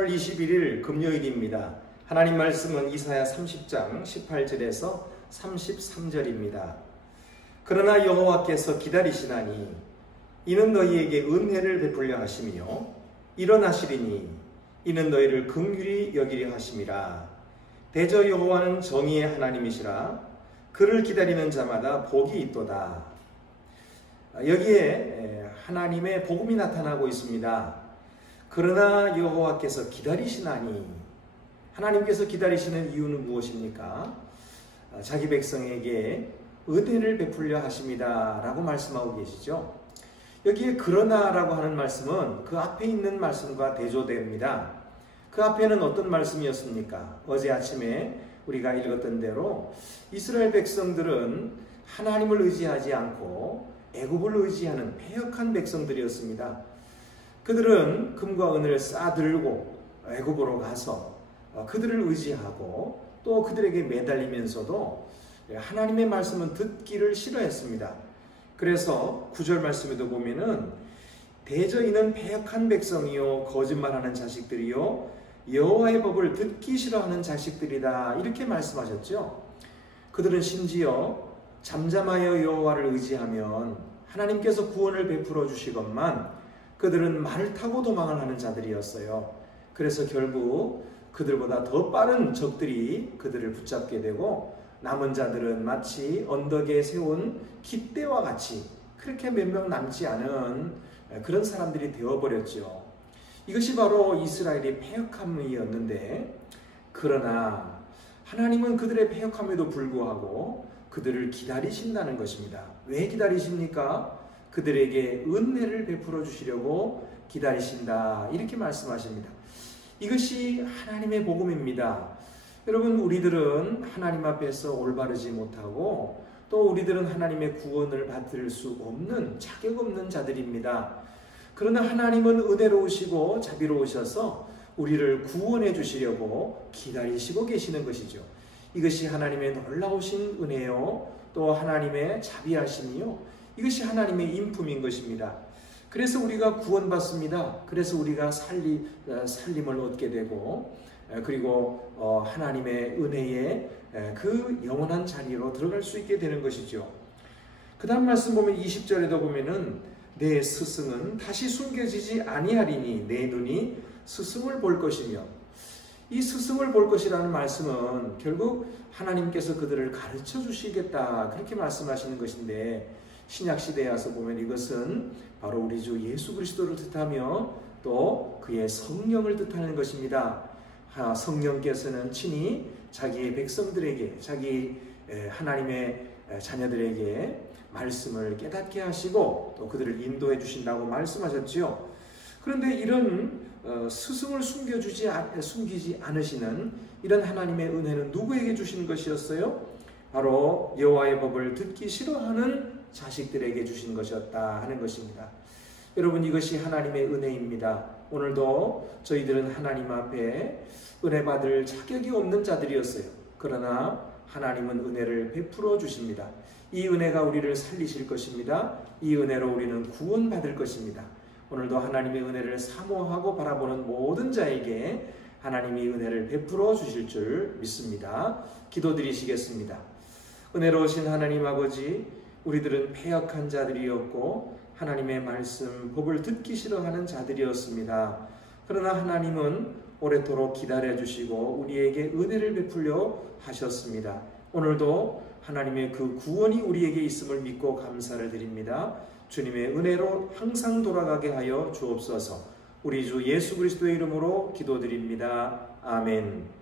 3월 21일 금요일입니다. 하나님 말씀은 이사야 30장 18절에서 33절입니다. 그러나 여호와께서 기다리시나니 이는 너희에게 은혜를 베풀려 하시며 일어나시리니 이는 너희를 긍휼히 여기려 하심이라. 대저 여호와는 정의의 하나님이시라. 그를 기다리는 자마다 복이 있도다. 여기에 하나님의 복음이 나타나고 있습니다. 그러나 여호와께서 기다리시나니, 하나님께서 기다리시는 이유는 무엇입니까? 자기 백성에게 은혜를 베풀려 하십니다 라고 말씀하고 계시죠. 여기에 그러나라고 하는 말씀은 그 앞에 있는 말씀과 대조됩니다. 그 앞에는 어떤 말씀이었습니까? 어제 아침에 우리가 읽었던 대로 이스라엘 백성들은 하나님을 의지하지 않고 애굽을 의지하는 패역한 백성들이었습니다. 그들은 금과 은을 싸들고 애굽으로 가서 그들을 의지하고 또 그들에게 매달리면서도 하나님의 말씀은 듣기를 싫어했습니다. 그래서 9절 말씀에도 보면은 대저 이는 패역한 백성이요 거짓말하는 자식들이요 여호와의 법을 듣기 싫어하는 자식들이다, 이렇게 말씀하셨죠. 그들은 심지어 잠잠하여 여호와를 의지하면 하나님께서 구원을 베풀어 주시건만 그들은 말을 타고 도망을 하는 자들이었어요. 그래서 결국 그들보다 더 빠른 적들이 그들을 붙잡게 되고 남은 자들은 마치 언덕에 세운 깃대와 같이 그렇게 몇 명 남지 않은 그런 사람들이 되어버렸죠. 이것이 바로 이스라엘의 패역함이었는데, 그러나 하나님은 그들의 패역함에도 불구하고 그들을 기다리신다는 것입니다. 왜 기다리십니까? 그들에게 은혜를 베풀어 주시려고 기다리신다, 이렇게 말씀하십니다. 이것이 하나님의 복음입니다. 여러분, 우리들은 하나님 앞에서 올바르지 못하고 또 우리들은 하나님의 구원을 받을 수 없는 자격 없는 자들입니다. 그러나 하나님은 은혜로우시고 자비로우셔서 우리를 구원해 주시려고 기다리시고 계시는 것이죠. 이것이 하나님의 놀라우신 은혜요, 또 하나님의 자비하심이요, 이것이 하나님의 인품인 것입니다. 그래서 우리가 구원받습니다. 그래서 우리가 살림을 얻게 되고, 그리고 하나님의 은혜의 그 영원한 자리로 들어갈 수 있게 되는 것이죠. 그 다음 말씀 보면 20절에도 보면은 내 스승은 다시 숨겨지지 아니하리니 내 눈이 스승을 볼 것이며, 이 스승을 볼 것이라는 말씀은 결국 하나님께서 그들을 가르쳐 주시겠다, 그렇게 말씀하시는 것인데, 신약시대에 와서 보면 이것은 바로 우리 주 예수 그리스도를 뜻하며 또 그의 성령을 뜻하는 것입니다. 성령께서는 친히 자기의 백성들에게, 자기 하나님의 자녀들에게 말씀을 깨닫게 하시고 또 그들을 인도해 주신다고 말씀하셨지요. 그런데 이런 스승을 숨기지 않으시는 이런 하나님의 은혜는 누구에게 주신 것이었어요? 바로 여호와의 법을 듣기 싫어하는 자식들에게 주신 것이었다 하는 것입니다. 여러분, 이것이 하나님의 은혜입니다. 오늘도 저희들은 하나님 앞에 은혜 받을 자격이 없는 자들이었어요. 그러나 하나님은 은혜를 베풀어 주십니다. 이 은혜가 우리를 살리실 것입니다. 이 은혜로 우리는 구원받을 것입니다. 오늘도 하나님의 은혜를 사모하고 바라보는 모든 자에게 하나님이 은혜를 베풀어 주실 줄 믿습니다. 기도드리시겠습니다. 은혜로우신 하나님 아버지, 우리들은 패역한 자들이었고 하나님의 말씀, 법을 듣기 싫어하는 자들이었습니다. 그러나 하나님은 오래도록 기다려주시고 우리에게 은혜를 베풀려 하셨습니다. 오늘도 하나님의 그 구원이 우리에게 있음을 믿고 감사를 드립니다. 주님의 은혜로 항상 돌아가게 하여 주옵소서. 우리 주 예수 그리스도의 이름으로 기도드립니다. 아멘.